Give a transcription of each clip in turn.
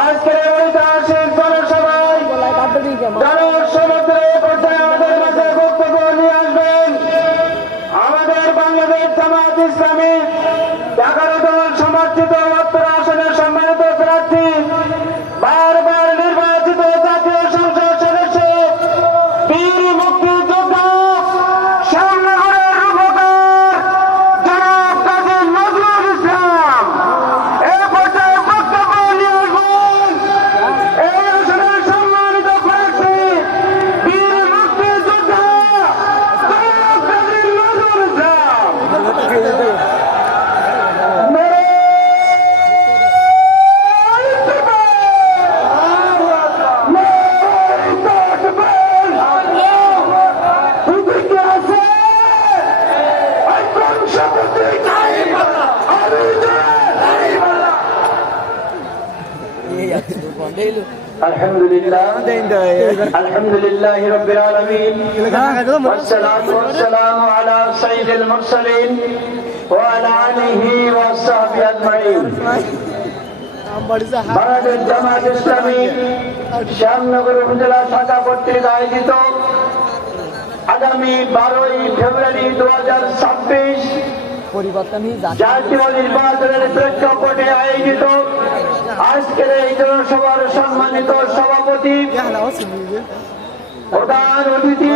আজকের ঐতিহাসিক জনসভায় জনসমুদ্রে পর্যায়ে আমাদের আসবেন আমাদের বাংলাদেশ জামাত ইসলামী এগারো দল সমর্থিত الحمد لله الحمد لله رب العالمين والصلاة والسلام على سيد المرسلين وعلى آله وصحبه أجمعين বাংলাদেশ জামাত ইসলামী শ্যামনগর উপজেলা শাখা কর্তৃক আয়োজিত আগামী বারোই ফেব্রুয়ারি দু হাজার ছাব্বিশ পরিবর্তনই জাতীয় নির্বাচনের প্রেক্ষাপটে আয়োজিত আজকের এই জনসভার সম্মানিত সভাপতি, প্রধান অতিথি,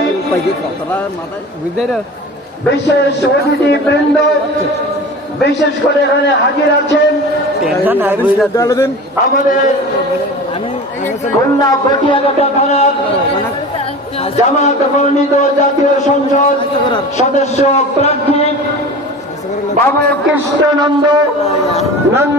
বিশেষ অতিথি বৃন্দ বিশেষ করে এখানে হাজির আছেন আমাদের খুলনা কৃষ্ণনন্দ নন্দ